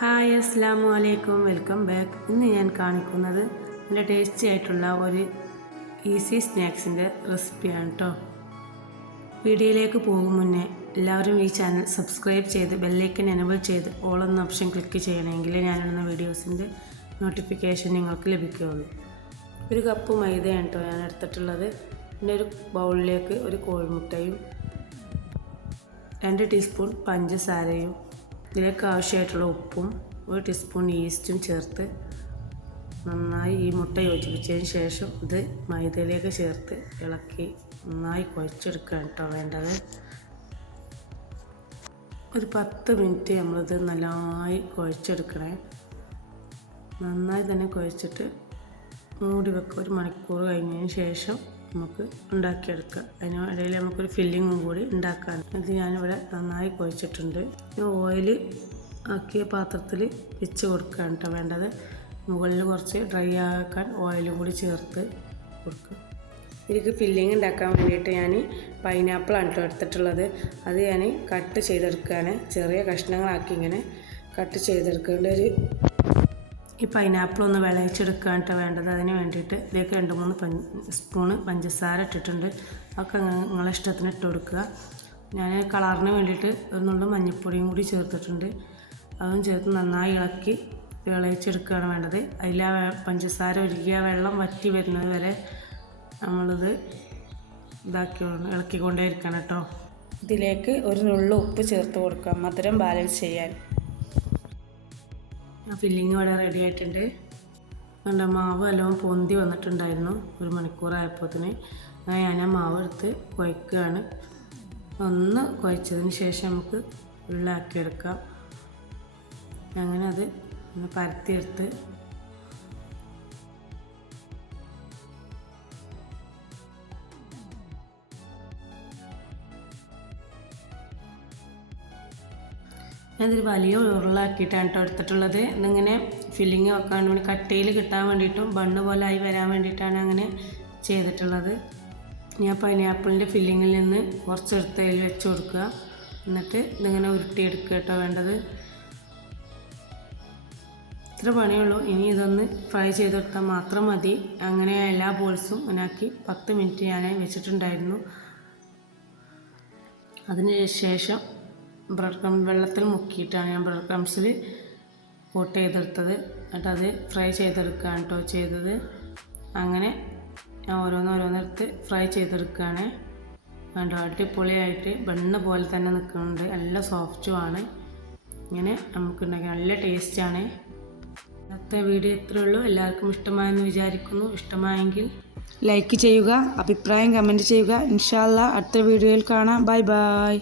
Hi അസ്സലാമു അലൈക്കും, welcome back. ഇന്ന് ഞാൻ കാണിക്കുന്നത് നല്ല ടേസ്റ്റി ആയിട്ടുള്ള ഒരു ഈസി സ്നാക്സിൻ്റെ റെസിപ്പിയാണ് കേട്ടോ. വീഡിയോയിലേക്ക് പോകും മുന്നേ എല്ലാവരും ഈ ചാനൽ സബ്സ്ക്രൈബ് ചെയ്ത് ബെല്ലൈക്കൻ എനേബിൾ ചെയ്ത് ഓൾ എന്ന ഓപ്ഷൻ ക്ലിക്ക് ചെയ്യണമെങ്കിൽ ഞാനിടുന്ന വീഡിയോസിൻ്റെ നോട്ടിഫിക്കേഷൻ നിങ്ങൾക്ക് ലഭിക്കുകയുള്ളൂ. ഒരു കപ്പ് മൈദയാണ് കേട്ടോ ഞാൻ എടുത്തിട്ടുള്ളത്. പിന്നെ ഒരു ബൗളിലേക്ക് ഒരു കോഴിമുട്ടയും 2 ടീസ്പൂൺ പഞ്ചസാരയും ഇതിലേക്ക് ആവശ്യമായിട്ടുള്ള ഉപ്പും 1 ടീസ്പൂൺ ഈസ്റ്റും ചേർത്ത് നന്നായി ഈ മുട്ട യോജിപ്പിച്ചതിന് ശേഷം ഇത് മൈദയിലേക്ക് ചേർത്ത് ഇളക്കി നന്നായി കുഴച്ചെടുക്കുകയാണ് കേട്ടോ വേണ്ടത്. ഒരു 10 മിനിറ്റ് നമ്മളിത് നന്നായി കുഴച്ചെടുക്കണേ. നന്നായി തന്നെ കുഴച്ചിട്ട് മൂടി വെക്കുക. 1 മണിക്കൂർ കഴിഞ്ഞതിന് ശേഷം നമുക്ക് ഉണ്ടാക്കിയെടുക്കാം. അതിനിടയിൽ നമുക്കൊരു ഫില്ലിങ്ങും കൂടി ഉണ്ടാക്കാൻ. ഇത് ഞാനിവിടെ നന്നായി കുഴച്ചിട്ടുണ്ട്. ഓയിൽ ആക്കിയ പാത്രത്തിൽ വെച്ച് കൊടുക്കുകയാണ് കേട്ടോ വേണ്ടത്. മുകളിൽ കുറച്ച് ഡ്രൈ ആക്കാൻ ഓയിലും കൂടി ചേർത്ത് കൊടുക്കുക. ഇതിലേക്ക് ഫില്ലിങ് ഉണ്ടാക്കാൻ വേണ്ടിയിട്ട് ഞാൻ പൈനാപ്പിളാണ് കേട്ടോ എടുത്തിട്ടുള്ളത്. അത് ഞാൻ കട്ട് ചെയ്തെടുക്കുകയാണ്. ചെറിയ കഷ്ണങ്ങളാക്കി ഇങ്ങനെ കട്ട് ചെയ്തെടുക്കേണ്ട ഈ പൈനാപ്പിൾ ഒന്ന് വിളയിച്ചെടുക്കാൻ വേണ്ടത്. അതിന് വേണ്ടിയിട്ട് ഇതിലേക്ക് 2-3 സ്പൂണ് പഞ്ചസാര ഇട്ടിട്ടുണ്ട്. അതൊക്കെ നിങ്ങളെ ഇഷ്ടത്തിന് ഇട്ട് കൊടുക്കുക. ഞാൻ കളറിന് വേണ്ടിയിട്ട് ഒന്നുകൊണ്ട് മഞ്ഞൾപ്പൊടിയും കൂടി ചേർത്തിട്ടുണ്ട്. അതും ചേർത്ത് നന്നായി ഇളക്കി വിളയിച്ചെടുക്കുകയാണ് വേണ്ടത്. അതിൽ ആ പഞ്ചസാര ഒരുക്കിയ വെള്ളം വറ്റി വരുന്നത് വരെ നമ്മളിത് ഇളക്കിക്കൊണ്ടേ ഇരിക്കണം കേട്ടോ. ഇതിലേക്ക് ഒരു നുള്ളു ഉപ്പ് ചേർത്ത് കൊടുക്കാം, മധുരം ബാലൻസ് ചെയ്യാൻ. ഫില്ലിങ് ഇവിടെ റെഡി ആയിട്ടുണ്ട്. എൻ്റെ മാവ് എല്ലാം പൊന്തി വന്നിട്ടുണ്ടായിരുന്നു 1 മണിക്കൂറായപ്പോഴത്തേന്. ഞാൻ ആ മാവ് എടുത്ത് കുഴക്കുകയാണ്. ഒന്ന് കുഴച്ചതിന് ശേഷം നമുക്ക് ഉരുളാക്കിയെടുക്കാം. അങ്ങനെ അത് ഒന്ന് പരത്തിയെടുത്ത് ഞാനൊരു വലിയ ഉരുളാക്കിയിട്ടാണ് കേട്ടോ എടുത്തിട്ടുള്ളത്. ഇതിങ്ങനെ ഫില്ലിങ് വെക്കാൻ വേണ്ടി കട്ടയിൽ കിട്ടാൻ വേണ്ടിയിട്ടും ബണ്ണ് പോലെ ആയി വരാൻ വേണ്ടിയിട്ടാണ് അങ്ങനെ ചെയ്തിട്ടുള്ളത്. ഞാൻ പൈനാപ്പിളിൻ്റെ ഫില്ലിങ്ങിൽ നിന്ന് കുറച്ചെടുത്ത് അതിൽ വെച്ച് കൊടുക്കുക. എന്നിട്ട് ഇതിങ്ങനെ ഉരുട്ടിയെടുക്കുക കേട്ടോ വേണ്ടത്. ഇത്ര പണിയുള്ളൂ. ഇനി ഇതൊന്ന് ഫ്രൈ ചെയ്തെടുത്താൽ മാത്രം മതി. അങ്ങനെ എല്ലാ ബോൾസും ഇങ്ങനാക്കി 10 മിനിറ്റ് ഞാൻ വെച്ചിട്ടുണ്ടായിരുന്നു. അതിന് ശേഷം വെള്ളത്തിൽ മുക്കിയിട്ടാണ് ഞാൻ ബ്രെഡ് ക്രംസിൽ കോട്ട് ചെയ്തെടുത്തത്. എന്നിട്ട് അത് ഫ്രൈ ചെയ്തെടുക്കുകയാണ് കേട്ടോ ചെയ്തത്. അങ്ങനെ ഞാൻ ഓരോന്നെടുത്ത് ഫ്രൈ ചെയ്തെടുക്കുകയാണ്. കണ്ടോ അടിപൊളിയായിട്ട് ബണ്ണ് പോലെ തന്നെ നിൽക്കുന്നുണ്ട്. നല്ല സോഫ്റ്റുമാണ്. ഇങ്ങനെ നമുക്കുണ്ടാക്കി നല്ല ടേസ്റ്റാണ്. ഇന്നത്തെ വീഡിയോ ഇത്രയേ ഉള്ളൂ. എല്ലാവർക്കും ഇഷ്ടമായെന്ന് വിചാരിക്കുന്നു. ഇഷ്ടമായെങ്കിൽ ലൈക്ക് ചെയ്യുക, അഭിപ്രായം കമൻറ്റ് ചെയ്യുക. ഇൻഷാ അല്ലാഹ് അടുത്ത വീഡിയോയിൽ കാണാം. Bye bye.